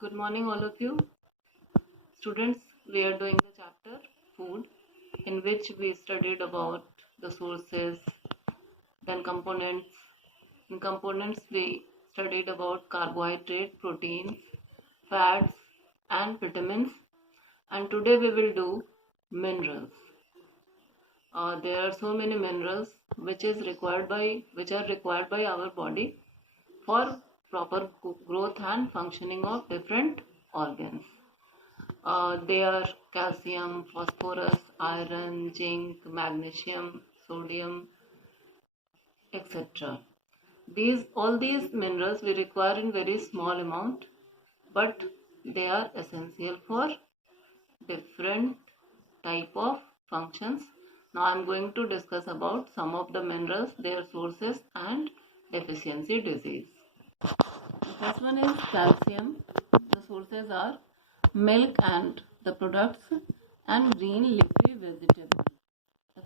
Good morning, all of you. Students, we are doing the chapter food, in which we studied about the sources, then components. In components, we studied about carbohydrate, proteins, fats, and vitamins. And today we will do minerals. There are so many minerals which are required by our body for proper growth and functioning of different organs. They are calcium, phosphorus, iron, zinc, magnesium, sodium, etc. All these minerals we require in very small amount, but they are essential for different type of functions. Now I am going to discuss about some of the minerals, their sources and deficiency disease. The first one is calcium. The sources are milk and the products and green leafy vegetable. The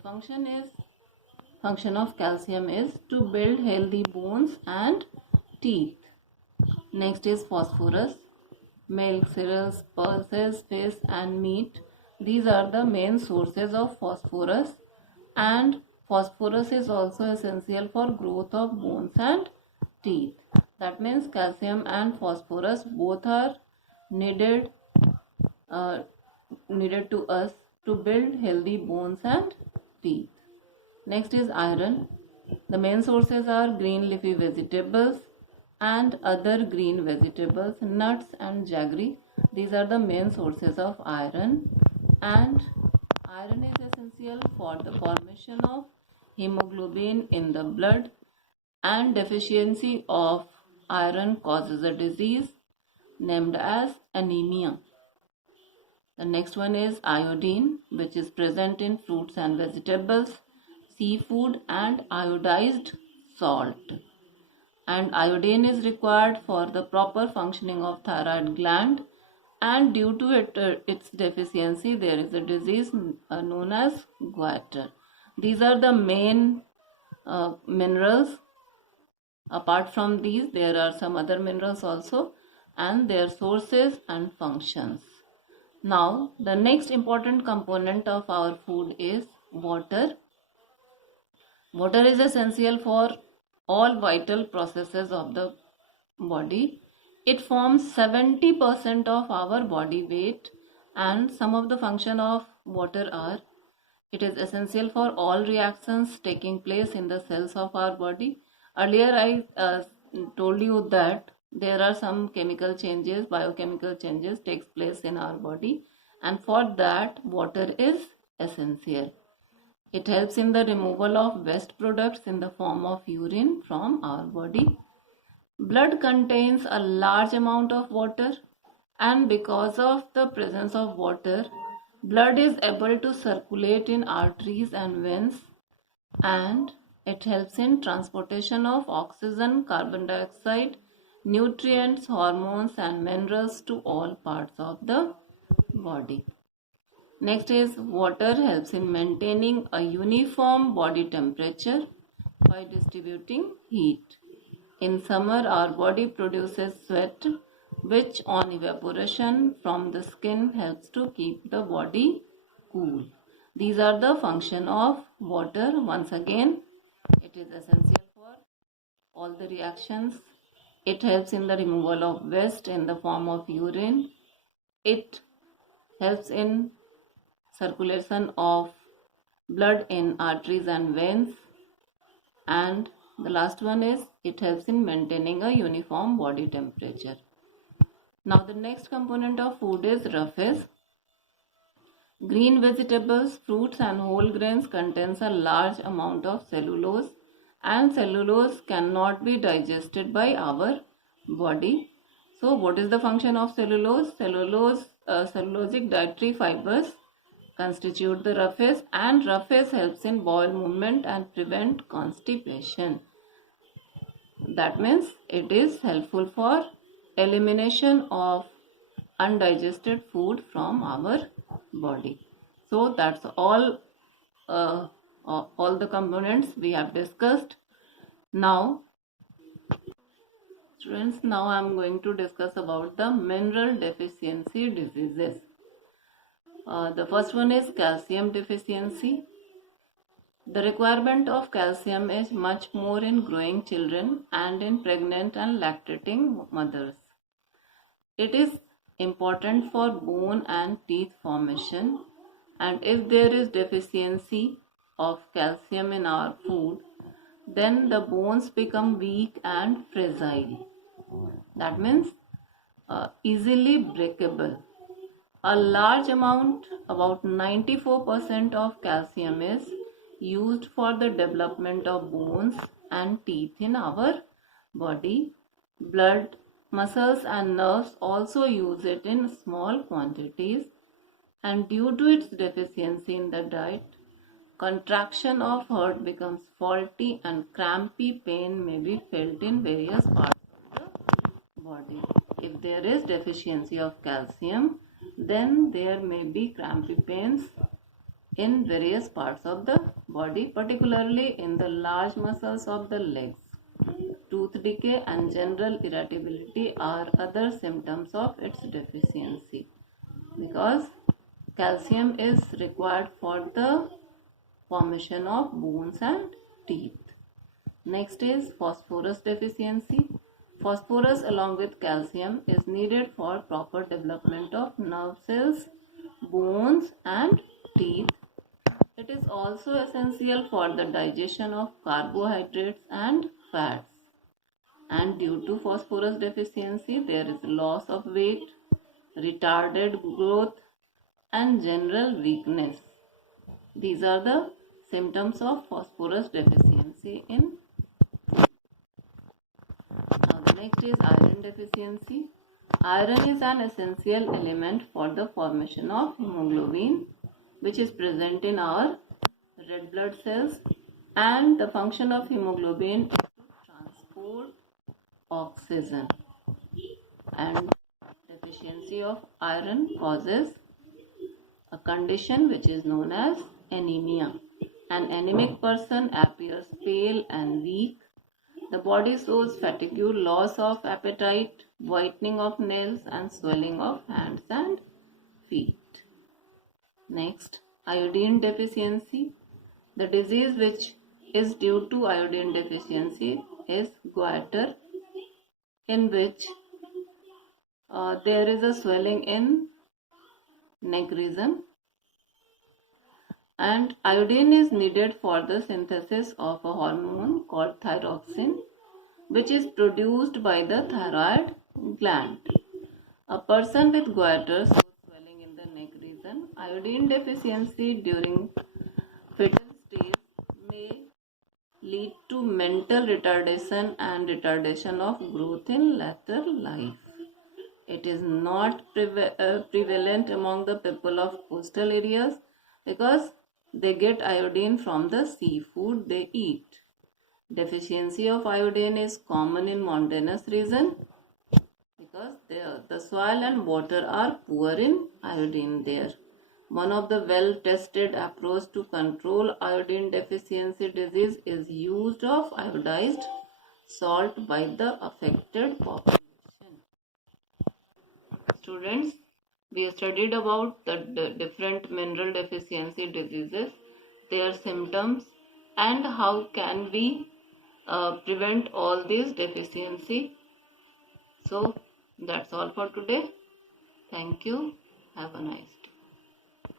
function of calcium is to build healthy bones and teeth. Next is phosphorus. Milk, cereals, pulses, fish and meat. These are the main sources of phosphorus, and phosphorus is also essential for growth of bones and teeth. That means calcium and phosphorus both are needed to us to build healthy bones and teeth. Next is iron. The main sources are green leafy vegetables and other green vegetables, nuts and jaggery. These are the main sources of iron, and iron is essential for the formation of hemoglobin in the blood, and deficiency of iron causes a disease named as anemia. The next one is iodine, which is present in fruits and vegetables, seafood and iodized salt. And iodine is required for the proper functioning of thyroid gland, and due to its deficiency there is a disease known as goiter. These are the main minerals. Apart from these, there are some other minerals also, and their sources and functions. Now, the next important component of our food is water. Water is essential for all vital processes of the body. It forms 70% of our body weight, and some of the function of water are: it is essential for all reactions taking place in the cells of our body. Earlier I told you that there are some chemical changes, biochemical changes takes place in our body, and for that water is essential. It helps in the removal of waste products in the form of urine from our body. Blood contains a large amount of water, and because of the presence of water, blood is able to circulate in arteries and veins, and it helps in transportation of oxygen, carbon dioxide, nutrients, hormones and minerals to all parts of the body. Next is water helps in maintaining a uniform body temperature by distributing heat. In summer, our body produces sweat, which on evaporation from the skin helps to keep the body cool. These are the function of water. Once again, it is essential for all the reactions. It helps in the removal of waste in the form of urine. It helps in circulation of blood in arteries and veins, and the last one is it helps in maintaining a uniform body temperature. Now the next component of food is roughage. Green vegetables, fruits and whole grains contains a large amount of cellulose, and cellulose cannot be digested by our body. So what is the function of cellulose? Cellulosic dietary fibers constitute the roughage, and roughage helps in bowel movement and prevent constipation. That means it is helpful for elimination of undigested food from our body. So that's all the components we have discussed. Now Students, now I am going to discuss about the mineral deficiency diseases. The first one is calcium deficiency. The requirement of calcium is much more in growing children and in pregnant and lactating mothers. It is important for bone and teeth formation, and if there is deficiency of calcium in our food, then the bones become weak and fragile. That means easily breakable. A large amount, about 94% of calcium, is used for the development of bones and teeth in our body. Blood, muscles and nerves also use it in small quantities, and due to its deficiency in the diet, contraction of heart becomes faulty and crampy pain may be felt in various parts of the body. If there is deficiency of calcium, then there may be crampy pains in various parts of the body, particularly in the large muscles of the legs. Tooth decay and general irritability are other symptoms of its deficiency, because calcium is required for the formation of bones and teeth. Next is phosphorus deficiency. Phosphorus along with calcium is needed for proper development of nerve cells, bones and teeth. It is also essential for the digestion of carbohydrates and fats. And due to phosphorus deficiency, there is loss of weight, retarded growth and general weakness. These are the symptoms of phosphorus deficiency in. Now the next is iron deficiency. Iron is an essential element for the formation of hemoglobin, which is present in our red blood cells, and the function of hemoglobin is to transport oxygen, and deficiency of iron causes a condition which is known as anemia. An anemic person appears pale and weak. The body shows fatigue, loss of appetite, whitening of nails and swelling of hands and feet. Next, iodine deficiency. The disease which is due to iodine deficiency is goiter, in which there is a swelling in neck region, and iodine is needed for the synthesis of a hormone called thyroxine, which is produced by the thyroid gland. A person with goiter shows swelling in the neck region. Iodine deficiency during fetal stage may lead to mental retardation and retardation of growth in later life. It is not prevalent among the people of coastal areas, because they get iodine from the seafood they eat. Deficiency of iodine is common in mountainous region, because the soil and water are poor in iodine there. One of the well-tested approach to control iodine deficiency disease is use of iodized salt by the affected population. Students, we studied about the different mineral deficiency diseases, their symptoms, and how can we prevent all these deficiency. So that's all for today. Thank you. Have a nice day.